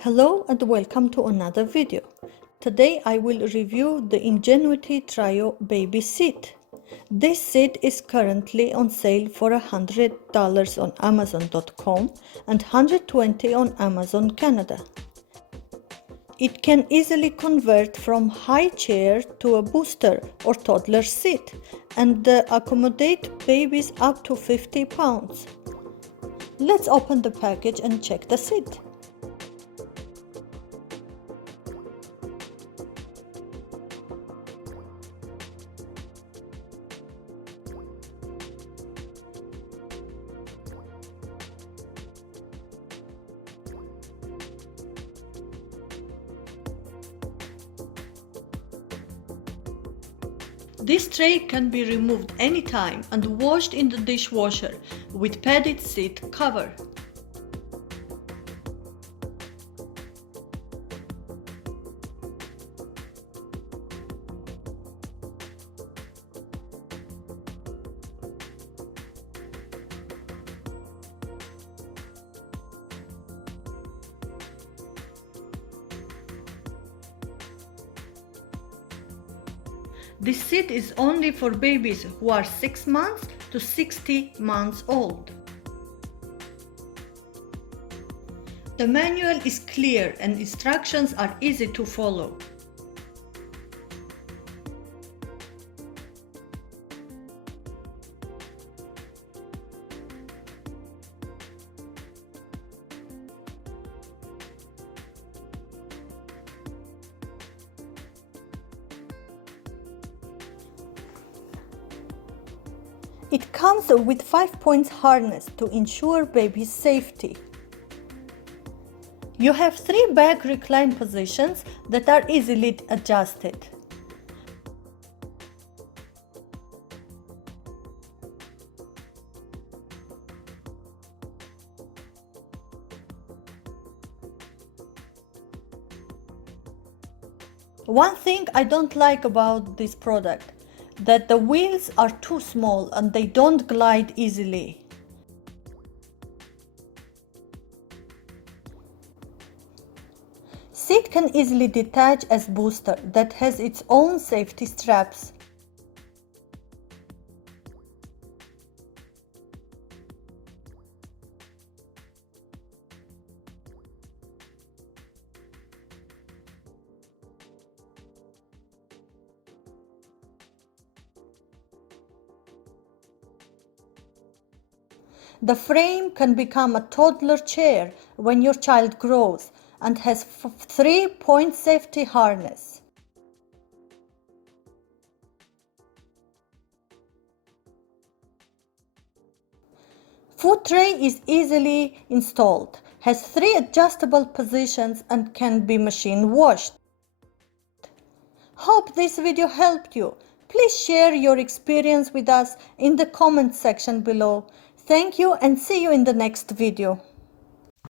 Hello and welcome to another video. Today I will review the Ingenuity Trio baby seat. This seat is currently on sale for $100 on Amazon.com and $120 on Amazon Canada. It can easily convert from high chair to a booster or toddler seat and accommodate babies up to 50 pounds. Let's open the package and check the seat. This tray can be removed anytime and washed in the dishwasher with padded seat cover. This seat is only for babies who are 6 months to 60 months old. The manual is clear and instructions are easy to follow. It comes with 5-point harness to ensure baby's safety. You have 3 back recline positions that are easily adjusted. One thing I don't like about this product, that the wheels are too small and they don't glide easily. Seat can easily detach as booster that has its own safety straps. The frame can become a toddler chair when your child grows and has 3-point safety harness. Food tray is easily installed, has 3 adjustable positions and can be machine washed. Hope this video helped you. Please share your experience with us in the comment section below. Thank you and see you in the next video.